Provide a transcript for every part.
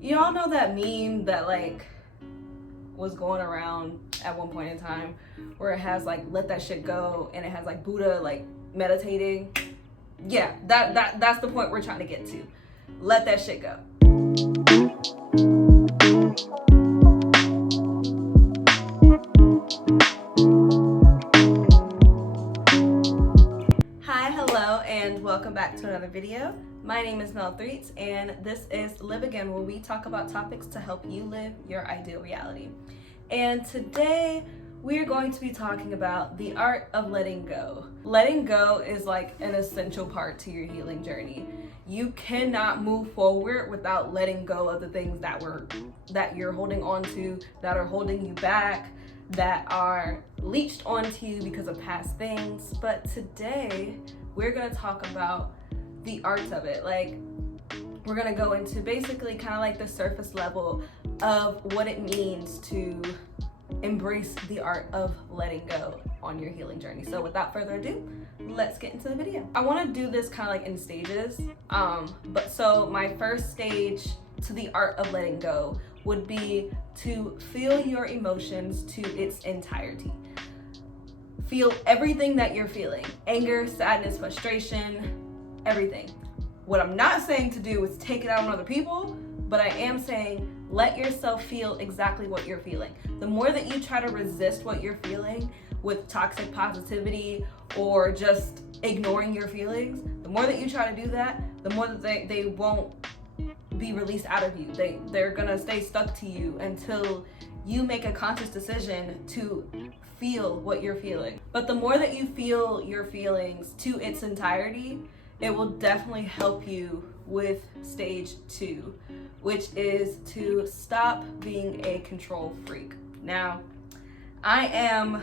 Y'all know that meme that like was going around at one point in time where it has like let that shit go and it has like Buddha like meditating? Yeah, that's the point we're trying to get to. Let that shit go. Hi, hello, and welcome back to another video. My name is Mel Threets, and this is Live Again, where we talk about topics to help you live your ideal reality. And today, we are going to be talking about the art of letting go. Letting go is like an essential part to your healing journey. You cannot move forward without letting go of the things that you're holding on to, that are holding you back, that are leached onto you because of past things. But today we're going to talk about the art of it. Like, we're going to go into basically kind of like the surface level of what it means to embrace the art of letting go on your healing journey. So without further ado, let's get into the video. I want to do this kind of like in stages. But so my first stage to the art of letting go would be to feel your emotions to its entirety. Feel everything that you're feeling: anger, sadness, frustration, everything. What I'm not saying to do is take it out on other people, but I am saying let yourself feel exactly what you're feeling. The more that you try to resist what you're feeling with toxic positivity or just ignoring your feelings, the more that you try to do that, the more that they won't be released out of you. They're gonna stay stuck to you until you make a conscious decision to feel what you're feeling. But the more that you feel your feelings to its entirety, it will definitely help you with stage 2, which is to stop being a control freak. Now, I am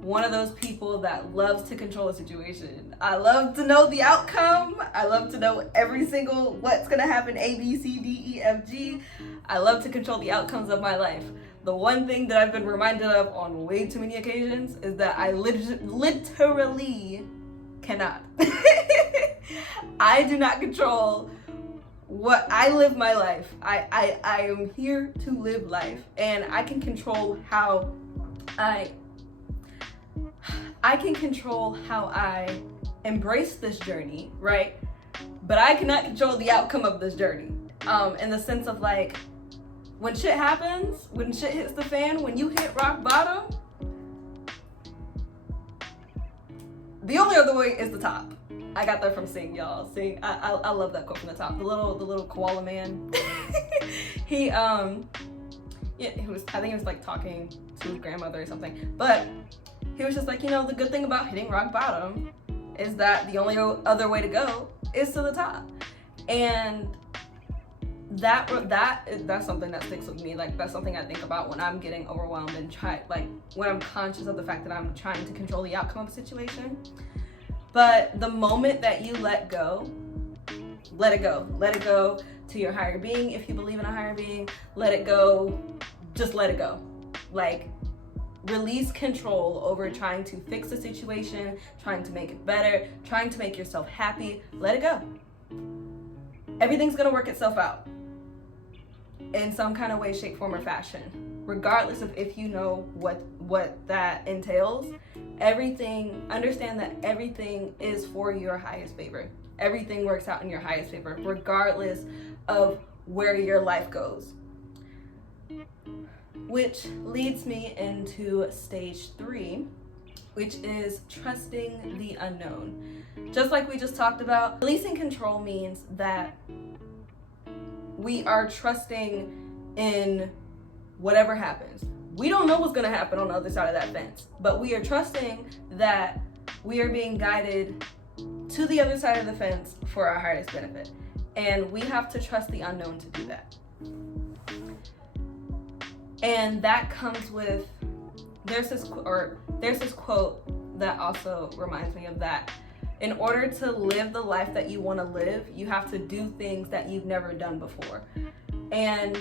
one of those people that loves to control a situation. I love to know the outcome. I love to know every single what's gonna happen, A, B, C, D, E, F, G. I love to control the outcomes of my life. The one thing that I've been reminded of on way too many occasions is that I literally cannot. I do not control what I live my life. I am here to live life, and I can control how I embrace this journey, right? But I cannot control the outcome of this journey. In the sense of like, when shit happens, when shit hits the fan, when you hit rock bottom, the only other way is the top. I got that from Sing, y'all. Sing, I love that quote from the top. The little koala man. he I think he was like talking to his grandmother or something. But he was just like, the good thing about hitting rock bottom is that the only other way to go is to the top. And that's something that sticks with me. Like, that's something I think about when I'm getting overwhelmed and when I'm conscious of the fact that I'm trying to control the outcome of a situation. But the moment that you let go, let it go. Let it go to your higher being. If you believe in a higher being, let it go. Just let it go. Like, release control over trying to fix a situation, trying to make it better, trying to make yourself happy. Let it go. Everything's gonna work itself out in some kind of way, shape, form, or fashion. Regardless of if you know what that entails, understand that everything is for your highest favor. Everything works out in your highest favor, regardless of where your life goes. Which leads me into stage 3, which is trusting the unknown. Just like we just talked about, releasing control means that we are trusting in whatever happens. We don't know what's gonna happen on the other side of that fence, but we are trusting that we are being guided to the other side of the fence for our highest benefit. And we have to trust the unknown to do that. And that comes with, there's this quote that also reminds me of that. In order to live the life that you want to live, you have to do things that you've never done before. And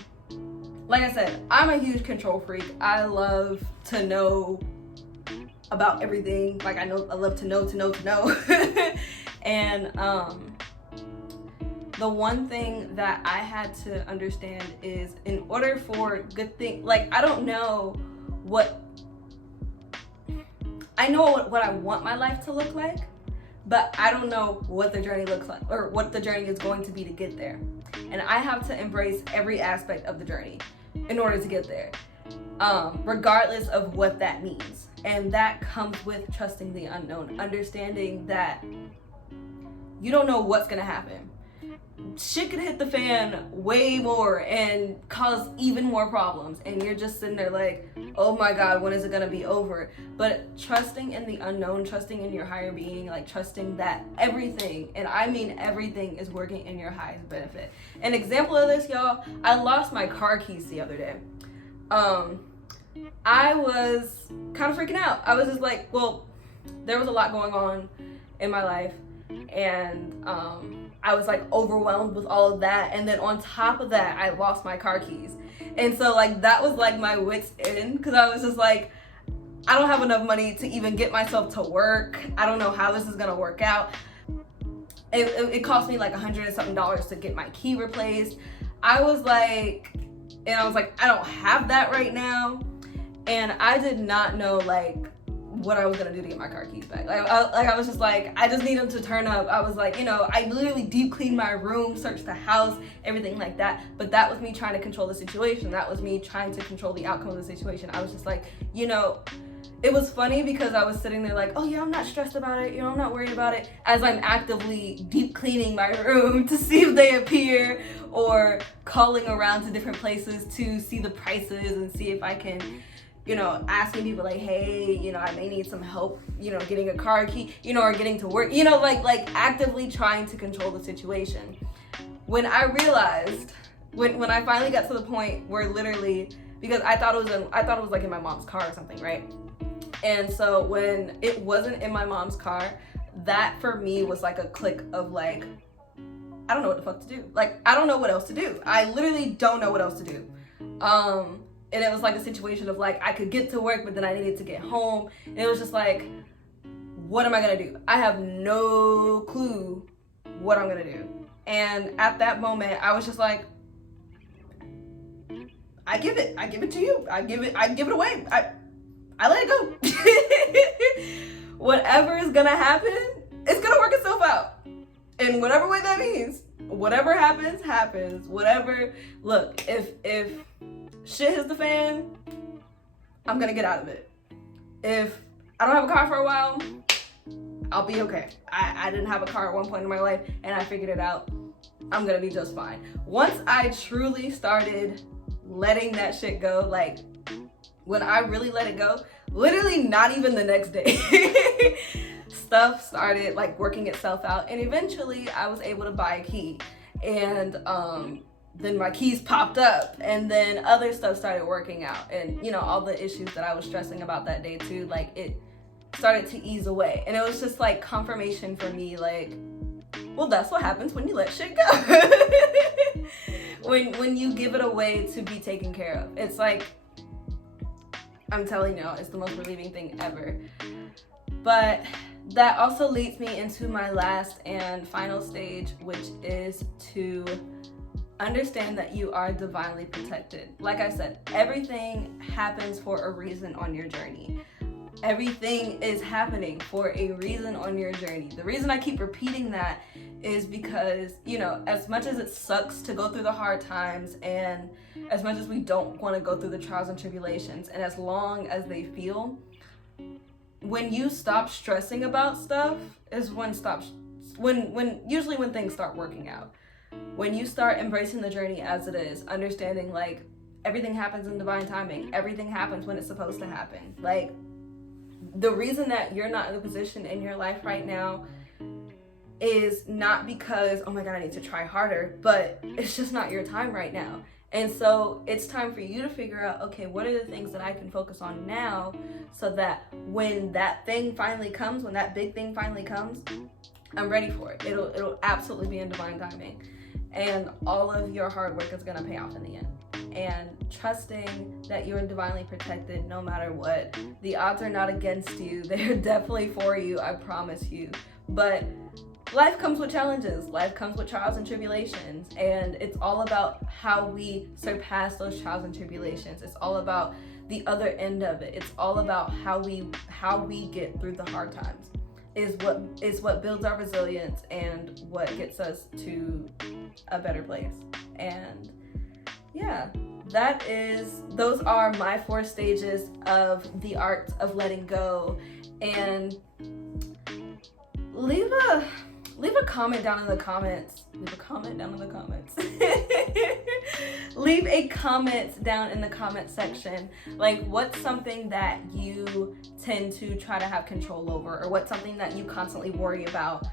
like I said, I'm a huge control freak. I love to know about everything. Like, I love to know. And the one thing that I had to understand is, in order for good thing, like, I don't know what, I know what I want my life to look like, but I don't know what the journey looks like or what the journey is going to be to get there. And I have to embrace every aspect of the journey in order to get there, regardless of what that means. And that comes with trusting the unknown, understanding that you don't know what's gonna happen. Shit could hit the fan way more and cause even more problems, and you're just sitting there like, oh my god, when is it gonna be over? But trusting in the unknown, trusting in your higher being, like trusting that everything, and I mean everything, is working in your highest benefit. An example of this, y'all, I lost my car keys the other day. I was kind of freaking out. I was just like, well, there was a lot going on in my life, and I was like overwhelmed with all of that, and then on top of that I lost my car keys. And so like that was like my wits end, because I was just like, I don't have enough money to even get myself to work. I don't know how this is gonna work out. It cost me like $100 and something to get my key replaced. I was like, I don't have that right now, and I did not know like what I was gonna do to get my car keys back. I was just like, I just need them to turn up. I was like, I literally deep cleaned my room, searched the house, everything like that. But that was me trying to control the situation. That was me trying to control the outcome of the situation. I was just like, it was funny because I was sitting there like, oh yeah, I'm not stressed about it. I'm not worried about it. As I'm actively deep cleaning my room to see if they appear, or calling around to different places to see the prices and see if I can, asking people like, hey, I may need some help, getting a car key, or getting to work, like actively trying to control the situation. When I realized, when I finally got to the point where literally, because I thought it was like in my mom's car or something, right? And so when it wasn't in my mom's car, that for me was like a click of like, I don't know what the fuck to do. Like, I don't know what else to do. I literally don't know what else to do. And it was like a situation of like, I could get to work, but then I needed to get home. And it was just like, what am I gonna do? I have no clue what I'm gonna do. And at that moment, I was just like, I give it to you. I give it away. I let it go. Whatever is gonna happen, it's gonna work itself out. In whatever way that means. Whatever happens. Whatever, look, if shit hits the fan, I'm gonna get out of it. If I don't have a car for a while, I'll be okay. I didn't have a car at one point in my life, and I figured it out. I'm gonna be just fine. Once I truly started letting that shit go, like when I really let it go, literally not even the next day, stuff started like working itself out, and eventually I was able to buy a key, and then my keys popped up, and then other stuff started working out, and all the issues that I was stressing about that day too, like it started to ease away. And it was just like confirmation for me, like, well, that's what happens when you let shit go. when you give it away to be taken care of, it's like, I'm telling you, it's the most relieving thing ever. But that also leads me into my last and final stage, which is to understand that you are divinely protected. Like I said, everything happens for a reason on your journey. Everything is happening for a reason on your journey. The reason I keep repeating that is because, as much as it sucks to go through the hard times, and as much as we don't want to go through the trials and tribulations, and as long as they feel, when you stop stressing about stuff is when usually when things start working out. When you start embracing the journey as it is, understanding like everything happens in divine timing, everything happens when it's supposed to happen. Like, the reason that you're not in the position in your life right now is not because, oh my God, I need to try harder, but it's just not your time right now. And so it's time for you to figure out, okay, what are the things that I can focus on now, so that when that thing finally comes, when that big thing finally comes, I'm ready for it. It'll absolutely be in divine timing. And all of your hard work is gonna pay off in the end. And trusting that you're divinely protected no matter what. The odds are not against you. They're definitely for you, I promise you. But life comes with challenges, life comes with trials and tribulations, and it's all about how we surpass those trials and tribulations. It's all about the other end of it. It's all about how we get through the hard times is what builds our resilience and what gets us to a better place. And yeah, those are my 4 stages of the art of letting go. And leave a comment down in the comments. Leave a comment down in the comments. Leave a comment down in the comment section. Like, what's something that you tend to try to have control over, or what's something that you constantly worry about,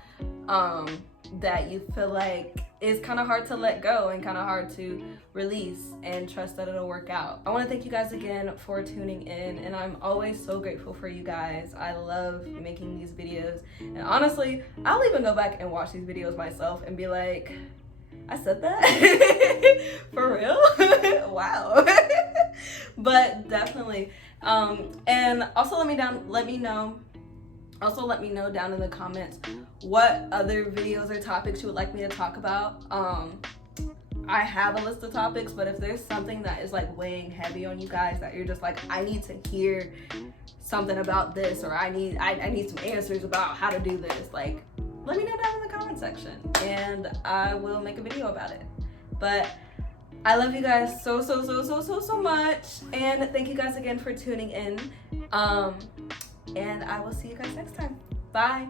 that you feel like is kind of hard to let go and kind of hard to release and trust that it'll work out. I want to thank you guys again for tuning in, and I'm always so grateful for you guys. I love making these videos, and honestly, I'll even go back and watch these videos myself and be like, I said that? For real? Wow. But definitely. And also let me know down in the comments what other videos or topics you would like me to talk about. I have a list of topics, but if there's something that is like weighing heavy on you guys that you're just like, I need to hear something about this, or I need some answers about how to do this, like, let me know down in the comment section and I will make a video about it. But I love you guys so much, and thank you guys again for tuning in. And I will see you guys next time. Bye.